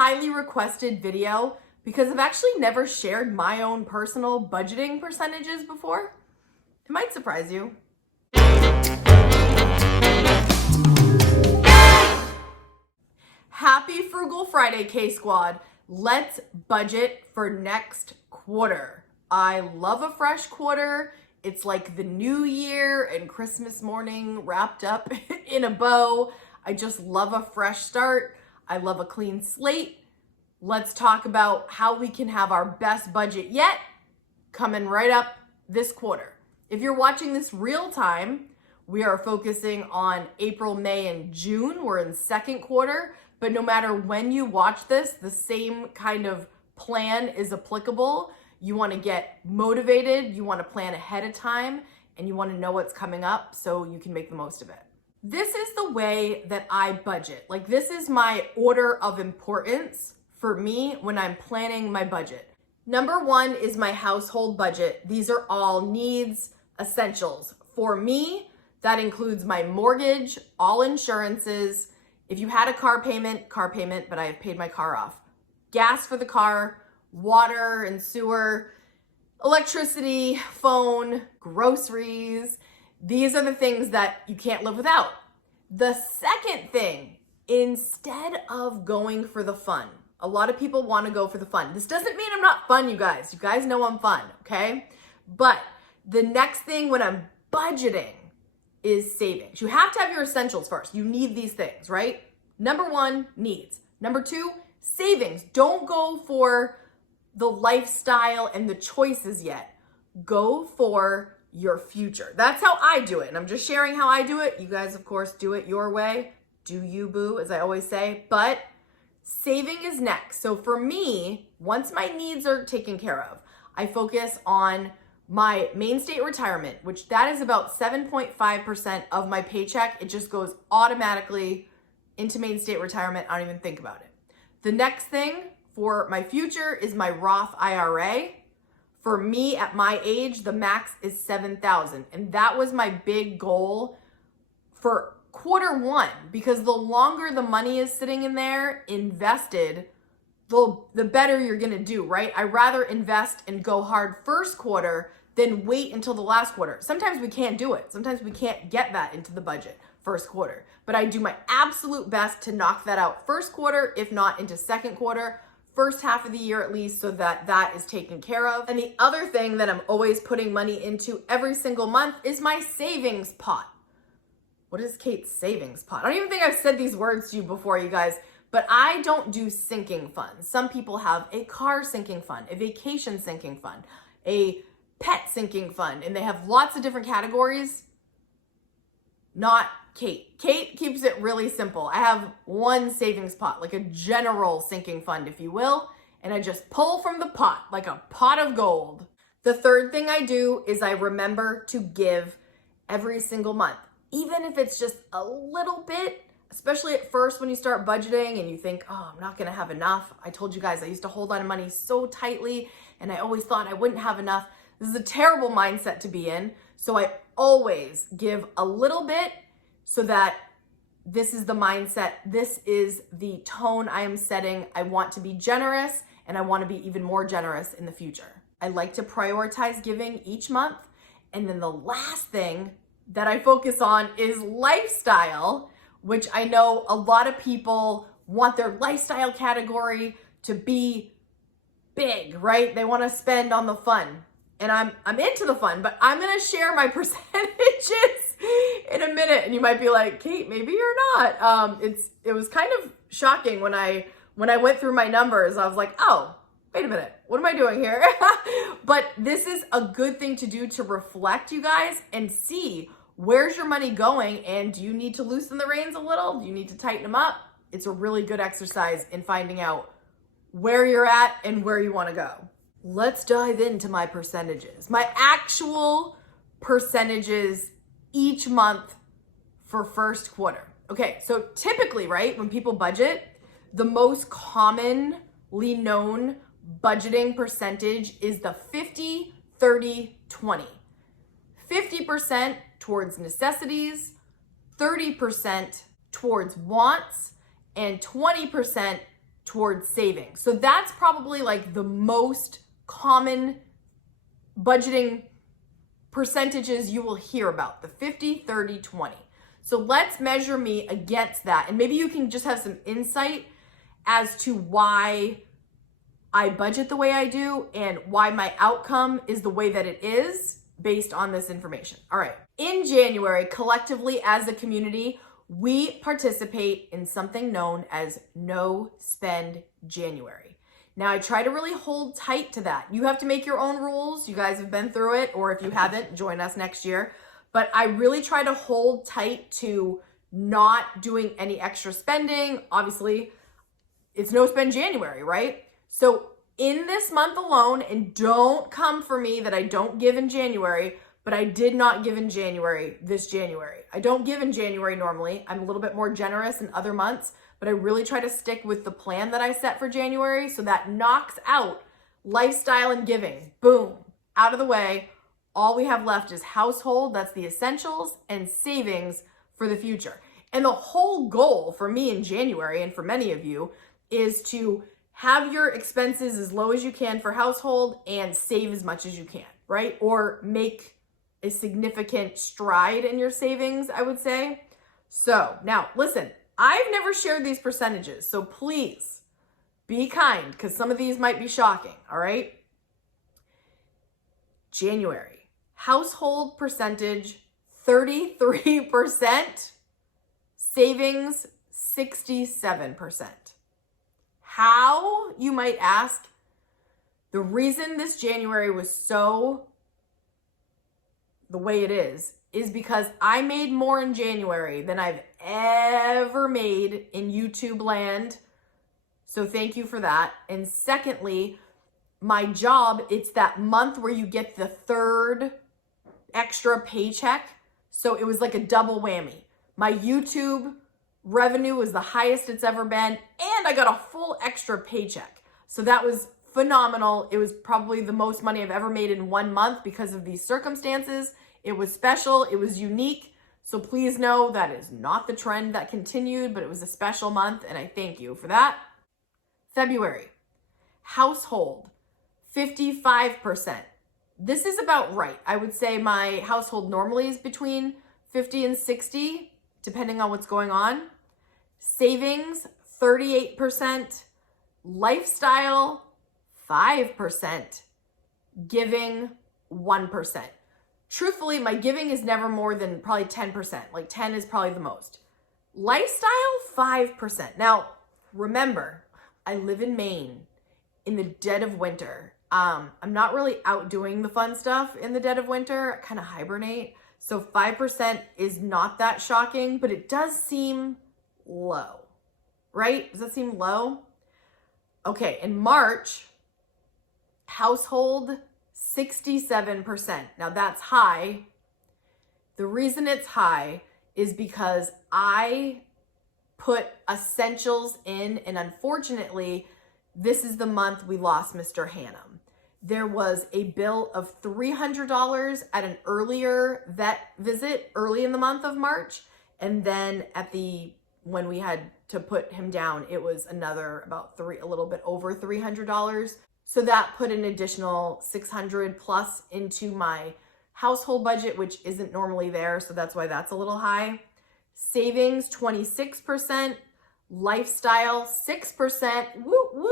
highly requested video because I've actually never shared my own personal budgeting percentages before. It might surprise you. Happy Frugal Friday, K-Squad. Let's budget for next quarter. I love a fresh quarter. It's like the new year and Christmas morning wrapped up in a bow. I just love a fresh start. I love a clean slate. Let's talk about how we can have our best budget yet coming right up this quarter. If you're watching this real time, we are focusing on April, May, and June. We're in second quarter, but no matter when you watch this, the same kind of plan is applicable. You want to get motivated, you want to plan ahead of time, and you want to know what's coming up so you can make the most of it. This is the way that I budget. Like, this is my order of importance for me when I'm planning my budget. Number one is my household budget. These are all needs, essentials. For me, that includes my mortgage, all insurances. If you had a car payment, but I have paid my car off. Gas for the car, water and sewer, electricity, phone, groceries. These are the things that you can't live without. The second thing, instead of going for the fun, a lot of people want to go for the fun. This doesn't mean I'm not fun, you guys. You guys know I'm fun, okay? But the next thing when I'm budgeting is savings. You have to have your essentials first. You need these things, right? Number one, needs. Number two, savings. Don't go for the lifestyle and the choices yet. Go for your future. That's how I do it. And I'm just sharing how I do it. You guys, of course, do it your way. Do you, boo, as I always say. But saving is next. So for me, once my needs are taken care of, I focus on my main state retirement, which that is about 7.5% of my paycheck. It just goes automatically into main state retirement. I don't even think about it. The next thing for my future is my Roth IRA. For me, at my age, the max is $7,000. And that was my big goal for quarter one, because the longer the money is sitting in there invested, the better you're gonna do, right? I'd rather invest and go hard first quarter than wait until the last quarter. Sometimes we can't do it. Sometimes we can't get that into the budget first quarter. But I do my absolute best to knock that out first quarter, if not into second quarter, first half of the year at least, so that that is taken care of. And the other thing that I'm always putting money into every single month is my savings pot. What is Kate's savings pot? I don't even think I've said these words to you before, you guys, but I don't do sinking funds. Some people have a car sinking fund, a vacation sinking fund, a pet sinking fund, and they have lots of different categories. Not Kate. Kate keeps it really simple. I have one savings pot, like a general sinking fund, if you will, and I just pull from the pot, like a pot of gold. The third thing I do is I remember to give every single month, even if it's just a little bit, especially at first when you start budgeting and you think, oh, I'm not gonna have enough. I told you guys I used to hold on to money so tightly and I always thought I wouldn't have enough. This is a terrible mindset to be in. So I always give a little bit, so that this is the mindset, this is the tone I am setting. I want to be generous, and I want to be even more generous in the future. I like to prioritize giving each month. And then the last thing that I focus on is lifestyle, which I know a lot of people want their lifestyle category to be big, right? They want to spend on the fun. And I'm into the fun, but I'm gonna share my percentages in a minute. And you might be like, Kate, maybe you're not. It was kind of shocking when I went through my numbers. I was like, oh, wait a minute, what am I doing here? But this is a good thing to do to reflect, you guys, and see where's your money going, and do you need to loosen the reins a little? Do you need to tighten them up? It's a really good exercise in finding out where you're at and where you want to go. Let's dive into my percentages. My actual percentages each month for first quarter. Okay, so typically, right, when people budget, the most commonly known budgeting percentage is the 50, 30, 20. 50% towards necessities, 30% towards wants, and 20% towards savings. So that's probably like the most common budgeting percentages you will hear about, the 50, 30, 20. So let's measure me against that. And maybe you can just have some insight as to why I budget the way I do and why my outcome is the way that it is based on this information. All right. In January, collectively as a community, we participate in something known as No Spend January. Now, I try to really hold tight to that. You have to make your own rules. You guys have been through it, or if you haven't, join us next year. But I really try to hold tight to not doing any extra spending. Obviously, it's No Spend January, right? So in this month alone, and don't come for me that I don't give in January, but I did not give in January this January. I don't give in January normally. I'm a little bit more generous in other months, but I really try to stick with the plan that I set for January, so that knocks out lifestyle and giving. Boom, out of the way. All we have left is household, that's the essentials, and savings for the future. And the whole goal for me in January, and for many of you, is to have your expenses as low as you can for household and save as much as you can, right? Or make a significant stride in your savings, I would say. So now listen, I've never shared these percentages, so please be kind, because some of these might be shocking, all right? January, household percentage, 33%, savings, 67%. How, you might ask? The reason this January was so the way it is because I made more in January than I've ever made in YouTube land. So thank you for that. And secondly, my job, it's that month where you get the third extra paycheck. So it was like a double whammy. My YouTube revenue was the highest it's ever been, and I got a full extra paycheck. So that was phenomenal. It was probably the most money I've ever made in 1 month because of these circumstances. It was special. It was unique. So please know that is not the trend that continued, but it was a special month, and I thank you for that. February, household, 55%. This is about right. I would say my household normally is between 50 and 60, depending on what's going on. Savings, 38%. Lifestyle, 5%. Giving, 1%. Truthfully, my giving is never more than probably 10%. Like 10 is probably the most. Lifestyle, 5%. Now, remember, I live in Maine in the dead of winter. I'm not really out doing the fun stuff in the dead of winter. I kind of hibernate. So 5% is not that shocking, but it does seem low, right? Does that seem low? Okay, in March, household, 67%. Now that's high. The reason it's high is because I put essentials in, and unfortunately, this is the month we lost Mr. Hannum. There was a bill of $300 at an earlier vet visit early in the month of March. And then when we had to put him down, it was another a little bit over $300. So that put an additional $600 plus into my household budget, which isn't normally there. So that's why that's a little high. Savings, 26%. Lifestyle, 6%. Woo, woo.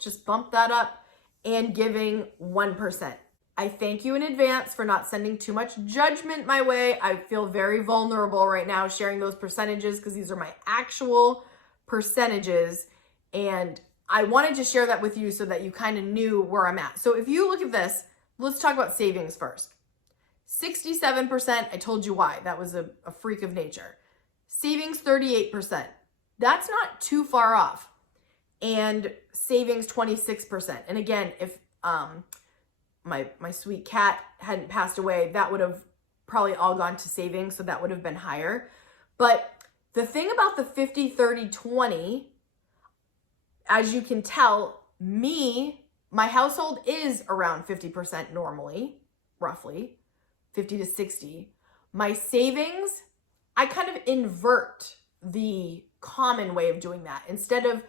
Just bump that up. And giving, 1%. I thank you in advance for not sending too much judgment my way. I feel very vulnerable right now sharing those percentages because these are my actual percentages. And I wanted to share that with you so that you kind of knew where I'm at. So if you look at this, let's talk about savings first. 67%, I told you why. That was a freak of nature. Savings, 38%. That's not too far off. And savings, 26%. And again, if my sweet cat hadn't passed away, that would have probably all gone to savings, so that would have been higher. But the thing about the 50, 30, 20, as you can tell, my household is around 50% normally, roughly, 50 to 60. My savings, I kind of invert the common way of doing that. Instead of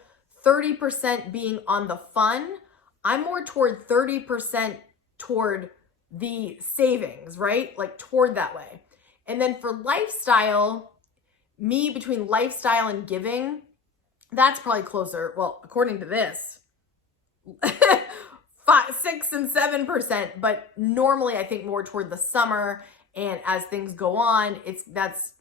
30% being on the fun. I'm more toward 30% toward the savings, right? Like toward that way. And then for lifestyle, me between lifestyle and giving, that's probably closer. Well, according to this, 5, 6, and 7%. But normally I think more toward the summer. And as things go on, that's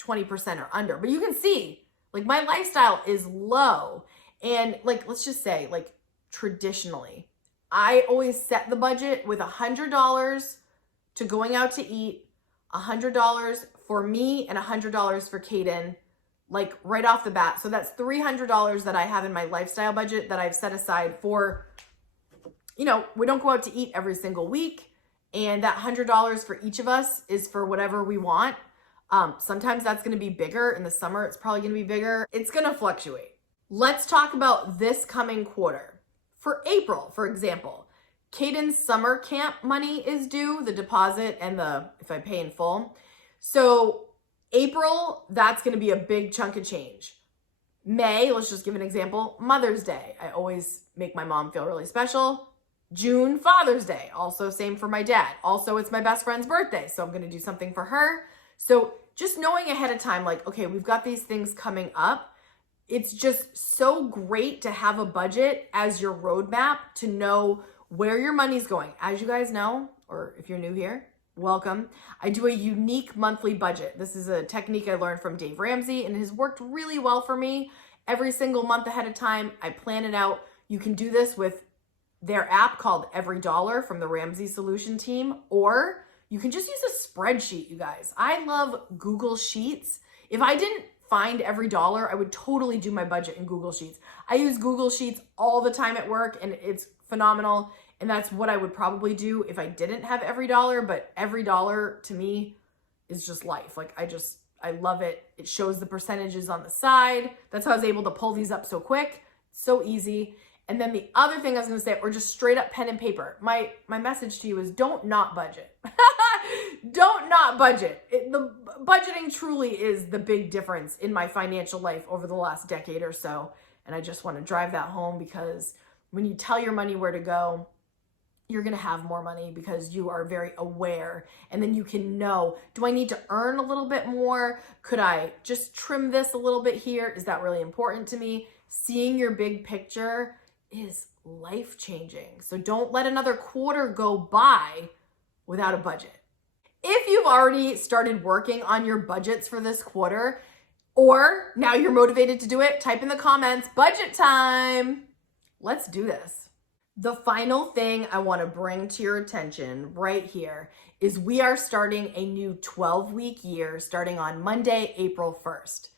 20% or under. But you can see, like, my lifestyle is low. And like, let's just say, like, traditionally, I always set the budget with $100 to going out to eat, $100 for me, and $100 for Kaden, like right off the bat. So that's $300 that I have in my lifestyle budget that I've set aside for, we don't go out to eat every single week. And that $100 for each of us is for whatever we want. Sometimes that's going to be bigger. In the summer, it's probably going to be bigger. It's going to fluctuate. Let's talk about this coming quarter. For April, for example, Kaden's summer camp money is due, the deposit and if I pay in full. So April, that's going to be a big chunk of change. May, let's just give an example, Mother's Day. I always make my mom feel really special. June, Father's Day. Also same for my dad. Also, it's my best friend's birthday, so I'm going to do something for her. So just knowing ahead of time, like, okay, we've got these things coming up. It's just so great to have a budget as your roadmap to know where your money's going. As you guys know, or if you're new here, welcome. I do a unique monthly budget. This is a technique I learned from Dave Ramsey and has worked really well for me. Every single month ahead of time, I plan it out. You can do this with their app called Every Dollar from the Ramsey Solution team, or you can just use a spreadsheet, you guys. I love Google Sheets. If I didn't find Every Dollar, I would totally do my budget in Google Sheets. I use Google Sheets all the time at work and it's phenomenal. And that's what I would probably do if I didn't have Every Dollar, but Every Dollar to me is just life. Like I love it. It shows the percentages on the side. That's how I was able to pull these up so quick. So easy. And then the other thing I was going to say, or just straight up pen and paper. My message to you is don't not budget. Don't not budget. The budgeting truly is the big difference in my financial life over the last decade or so. And I just want to drive that home because when you tell your money where to go, you're going to have more money because you are very aware. And then you can know, do I need to earn a little bit more? Could I just trim this a little bit here? Is that really important to me? Seeing your big picture is life-changing. So don't let another quarter go by without a budget. If you've already started working on your budgets for this quarter, or now you're motivated to do it, type in the comments, budget time. Let's do this. The final thing I want to bring to your attention right here is we are starting a new 12-week year starting on Monday, April 1st.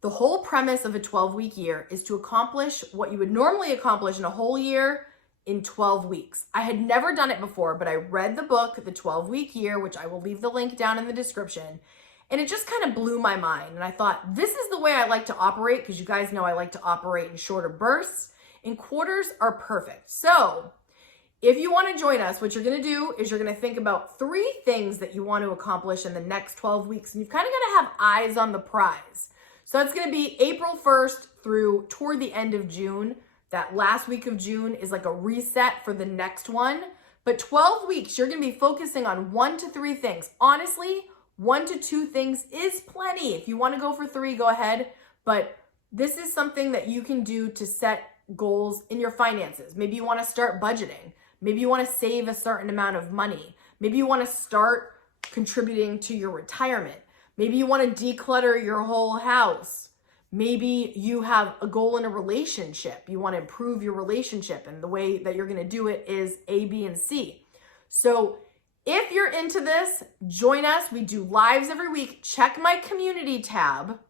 The whole premise of a 12-week year is to accomplish what you would normally accomplish in a whole year in 12 weeks. I had never done it before, but I read the book, The 12-Week Year, which I will leave the link down in the description, and it just kind of blew my mind. And I thought, this is the way I like to operate, because you guys know I like to operate in shorter bursts, and quarters are perfect. So if you want to join us, what you're going to do is you're going to think about 3 things that you want to accomplish in the next 12 weeks, and you've kind of got to have eyes on the prize. So it's going to be April 1st through toward the end of June. That last week of June is like a reset for the next one. But 12 weeks, you're going to be focusing on 1 to 3 things. Honestly, 1 to 2 things is plenty. If you want to go for 3, go ahead. But this is something that you can do to set goals in your finances. Maybe you want to start budgeting. Maybe you want to save a certain amount of money. Maybe you want to start contributing to your retirement. Maybe you want to declutter your whole house. Maybe you have a goal in a relationship. You want to improve your relationship, and the way that you're going to do it is A, B, and C. So if you're into this, join us. We do lives every week. Check my community tab,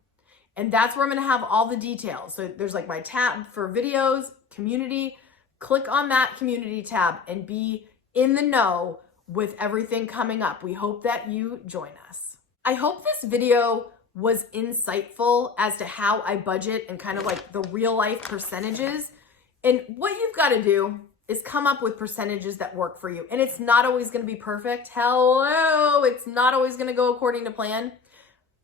and that's where I'm going to have all the details. So there's like my tab for videos, community. Click on that community tab and be in the know with everything coming up. We hope that you join us. I hope this video was insightful as to how I budget and kind of like the real life percentages. And what you've got to do is come up with percentages that work for you. And it's not always going to be perfect. Hello, it's not always going to go according to plan,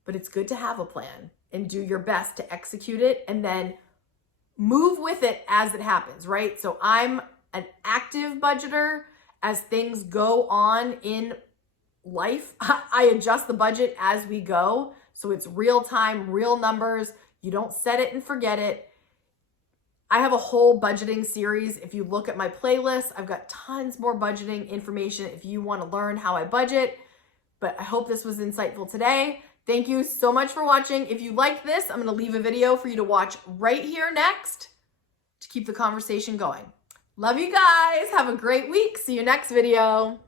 but it's good to have a plan and do your best to execute it. And then move with it as it happens, right? So I'm an active budgeter. As things go on in life, I adjust the budget as we go. So it's real time, real numbers. You don't set it and forget it. I have a whole budgeting series. If you look at my playlist, I've got tons more budgeting information if you want to learn how I budget. But I hope this was insightful today. Thank you so much for watching. If you like this, I'm going to leave a video for you to watch right here next to keep the conversation going. Love you guys. Have a great week. See you next video.